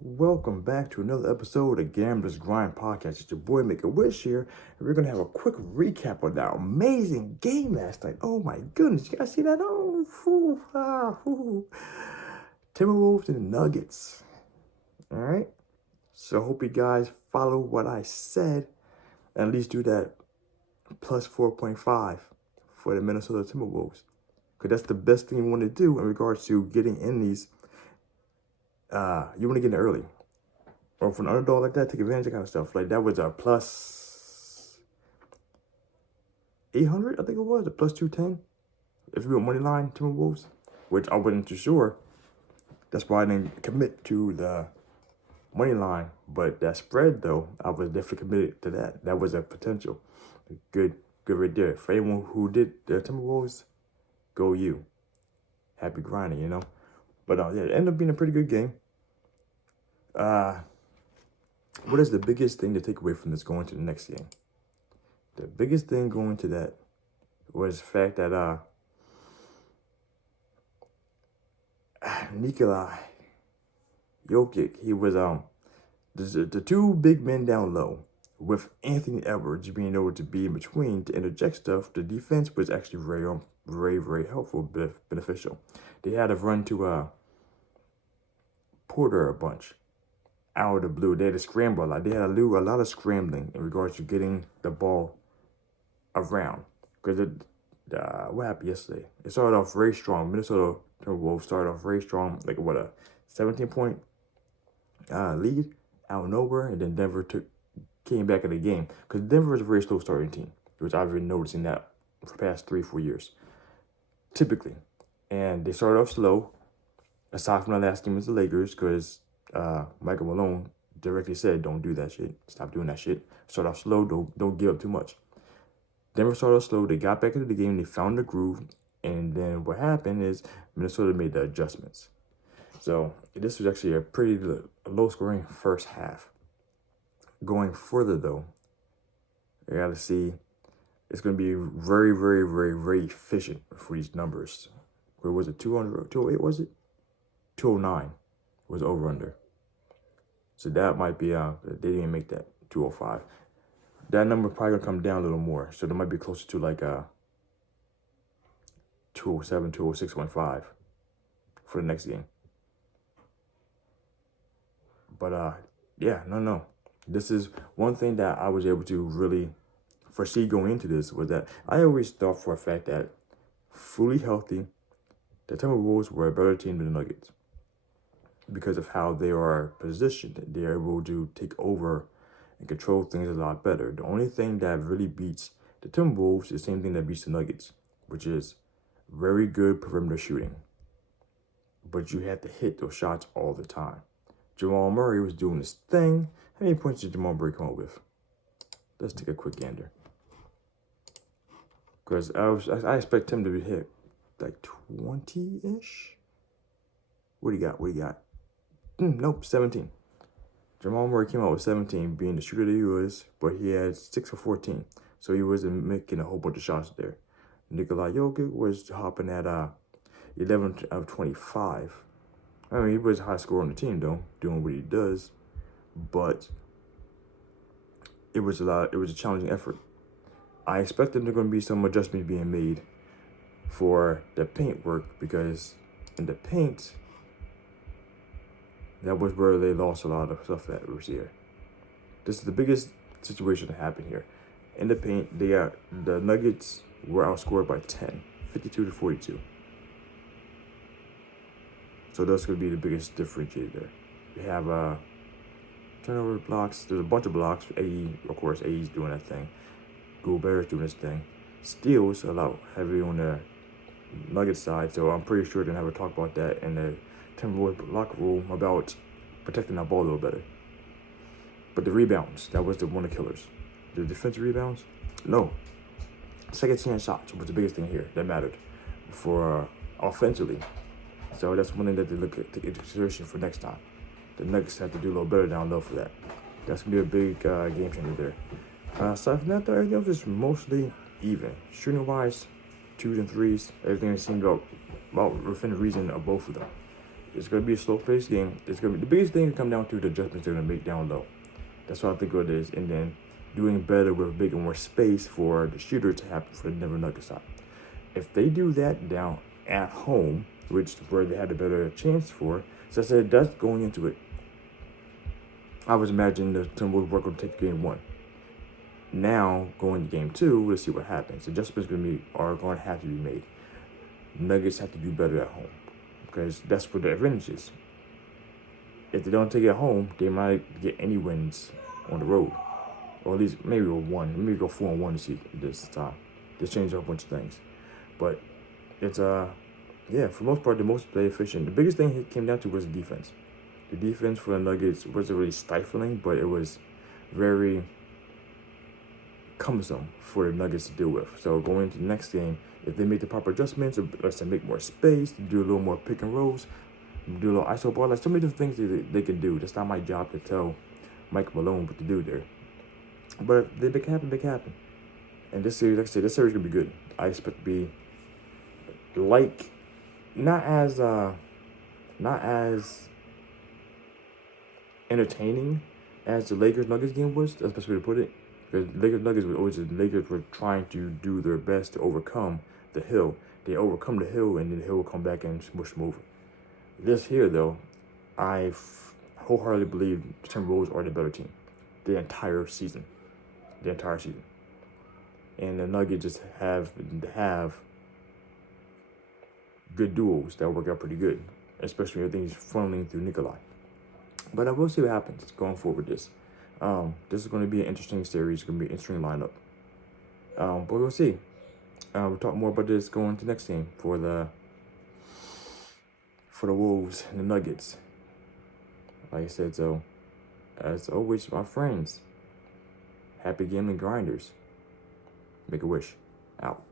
Welcome back to another episode of Gamblers Grind Podcast. It's your boy Make a Wish here, and we're gonna have a quick recap of that amazing game last night. Oh my goodness, you guys see that? Timberwolves and the Nuggets. All right. So I hope you guys follow what I said, and at least do that plus 4.5 for the Minnesota Timberwolves, because that's the best thing you want to do in regards to getting in these. You want to get in early, or for an underdog like that, take advantage of that kind of stuff. Like that was a plus 800, I think it was, a plus 210. If you went money line Timberwolves, which I wasn't too sure. That's why I didn't commit to the money line. But that spread though, I was definitely committed to that. That was a potential. Good right there. For anyone who did the Timberwolves, go you. Happy grinding, you know. But yeah, it ended up being a pretty good game. What is the biggest thing to take away from this going to the next game? The biggest thing going to that was the fact that Nikola Jokic, he was the two big men down low, with Anthony Edwards being able to be in between to interject stuff. The defense was actually very helpful, beneficial. They had a run to Porter a bunch out of the blue. They had to scramble a lot. They had to do a lot of scrambling in regards to getting the ball around. Because what happened yesterday? It started off very strong. Minnesota Timberwolves started off very strong, like what, a 17-point lead out of nowhere, and then Denver came back in the game. Because Denver is a very slow starting team, which I've been noticing that for the past 3-4 years, typically. And they started off slow. Aside from the last game with the Lakers, because Michael Malone directly said, "Don't do that shit. Stop doing that shit. Start off slow. Don't give up too much." Denver started off slow. They got back into the game. They found the groove, and then what happened is Minnesota made the adjustments. So this was actually a pretty low-scoring first half. Going further though, I gotta see. It's gonna be very efficient for these numbers. Where was it? 200, 208 was it? 209 was over under. So that might be they didn't make that 205. That number probably gonna come down a little more. So they might be closer to like 207, 206.5 for the next game. But yeah, no. This is one thing that I was able to really foresee going into this, was that I always thought for a fact that fully healthy, the Timberwolves were a better team than the Nuggets, because of how they are positioned. They are able to take over and control things a lot better. The only thing that really beats the Timberwolves is the same thing that beats the Nuggets, which is very good perimeter shooting. But you have to hit those shots all the time. Jamal Murray was doing his thing. How many points did Jamal Murray come up with? Let's take a quick gander. Because I expect him to be hit like 20-ish. What do you got? Nope, 17. Jamal Murray came out with 17, being the shooter that he was, but he had 6 of 14. So he wasn't making a whole bunch of shots there. Nikola Jokic was hopping at 11 of 25. I mean, he was a high scorer on the team, though, doing what he does. But it was a challenging effort. I expected there going to be some adjustments being made for the paint work, because in the paint, that was where they lost a lot of stuff that was here. This is the biggest situation that happened here. In the paint, the Nuggets were outscored by 10, 52-42. So that's going to be the biggest differentiator there. They have turnover blocks. There's a bunch of blocks. AE, of course, AE's doing that thing. Gobert's doing this thing. Steals a lot heavy on the Nuggets side, so I'm pretty sure they're going to have a talk about that in the Timberwolves locker room about protecting that ball a little better. But the rebounds, that was one of the killers. The defensive rebounds, no. Second chance shots was the biggest thing here that mattered for offensively. So that's one thing that they take into consideration for next time. The Nuggets have to do a little better down low for that. That's gonna be a big game changer there. Aside from that, though, everything was just mostly even. Shooting wise, 2s and 3s, everything seemed about within reason of both of them. It's going to be a slow-paced game. It's going to be the biggest thing to come down to the adjustments they're going to make down low. That's what I think it is. And then doing better with bigger, more space for the shooter to happen for the Denver Nuggets side. If they do that down at home, which is where they had a better chance for, so I said that's going into it. I was imagining the Timberwolves were going to take game 1. Now, going to game 2, let's see what happens. Adjustments are going to have to be made. Nuggets have to do better at home because that's where the advantage is. If they don't take it at home, they might get any wins on the road, or at least maybe maybe go 4-1 to see this time. They change up a bunch of things, but it's for the most part, the most play efficient. The biggest thing it came down to was the defense. The defense for the Nuggets wasn't really stifling, but it was very cumbersome for the Nuggets to deal with. So going into the next game, if they make the proper adjustments, let's say make more space, do a little more pick and rolls, do a little iso ball, like so many different things they can do. That's not my job to tell Mike Malone what to do there. But if they make it happen, make it happen. And this series, like I said, this series is gonna be good. I expect to be not as entertaining as the Lakers-Nuggets game was. That's the best way to put it. Because Lakers-Nuggets the Lakers were trying to do their best to overcome the hill. They overcome the hill, and then the hill will come back and smush them over. This here, though, I wholeheartedly believe the Timberwolves are the better team the entire season. And the Nuggets just have good duos that work out pretty good, especially when everything's funneling through Nikolai. But I will see what happens going forward with this. This is going to be an interesting series. It's going to be an interesting lineup. But we'll see. We'll talk more about this going to the next game for the Wolves and the Nuggets. Like I said, so as always, my friends, happy gambling grinders. Make a wish. Out.